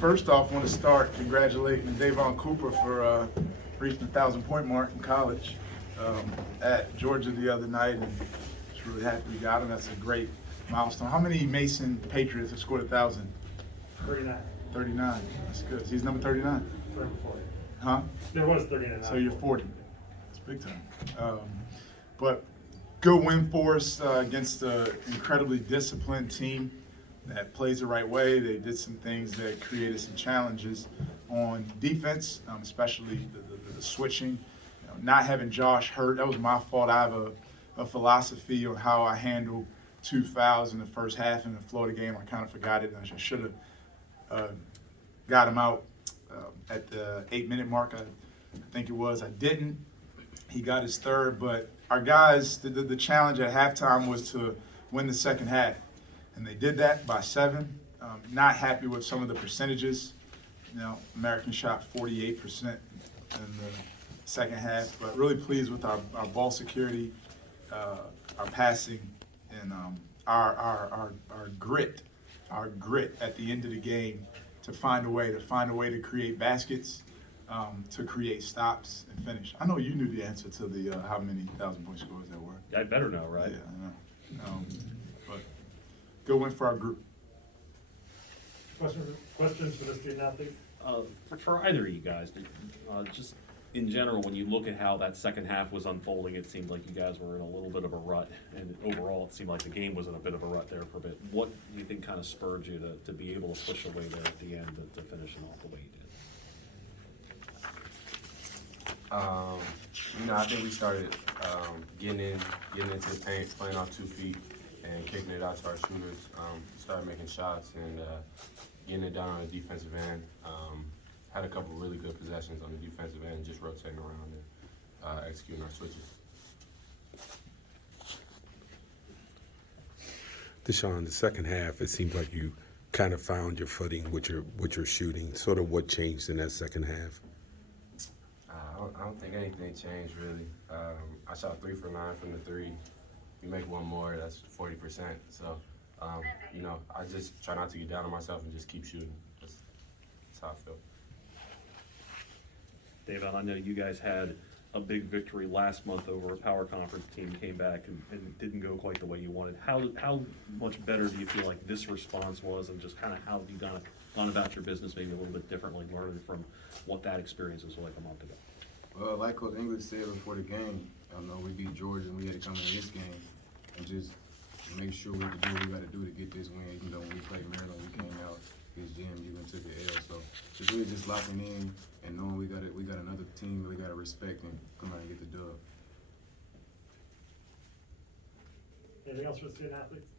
First off, I want to start congratulating Devon Cooper for reaching the 1,000-point mark in college at Georgia the other night, and just really happy we got him. That's a great milestone. How many Mason Patriots have scored 1,000? 39. 39. That's good. He's number 39. Number 40. Huh? There was 39. So you're 40. That's big time. But good win for us against an incredibly disciplined team that plays the right way. They did some things that created some challenges on defense, especially the switching. Not having Josh hurt, that was my fault. I have a philosophy on how I handle 2 fouls in the first half in the Florida game. I kind of forgot it. I should have got him out at the 8-minute mark, I think it was. I didn't. He got his third, but our guys, the challenge at halftime was to win the second half. And they did that by 7. Not happy with some of the percentages. American shot 48% in the second half, but really pleased with our ball security, our passing, and our grit at the end of the game to find a way to create baskets, to create stops and finish. I know you knew the answer to the how many 1,000-point scores there were. I better know, right? Yeah, I know. But good win for our group. Questions for the student athlete? For either of you guys, just in general, when you look at how that second half was unfolding, it seemed like you guys were in a little bit of a rut, and overall it seemed like the game was in a bit of a rut there for a bit. What do you think kind of spurred you to be able to push away there at the end to finish it off the way you did? I think we started getting into the paint, playing off 2 feet, and kicking it out to our shooters. Started making shots and getting it done on the defensive end. Had a couple really good possessions on the defensive end, just rotating around and executing our switches. Deshaun, the second half, it seemed like you kind of found your footing with your shooting. Sort of what changed in that second half? I don't think anything changed really. I shot 3 for 9 from the 3. You make one more, that's 40%. So, I just try not to get down on myself and just keep shooting. That's how I feel. Devon, I know you guys had a big victory last month over a power conference team, came back and didn't go quite the way you wanted. How much better do you feel like this response was, and just kind of how have you gone about your business maybe a little bit differently, learning from what that experience was like a month ago? Well, like Coach English said before the game, we beat Georgia and we had to come into this game and just make sure we could do what we got to do to get this win. Even though when we played Maryland, we came out against JMU and took the L. So it's really just locking in and knowing we got another team we got to respect and come out and get the dub. Anything else for the student athletes?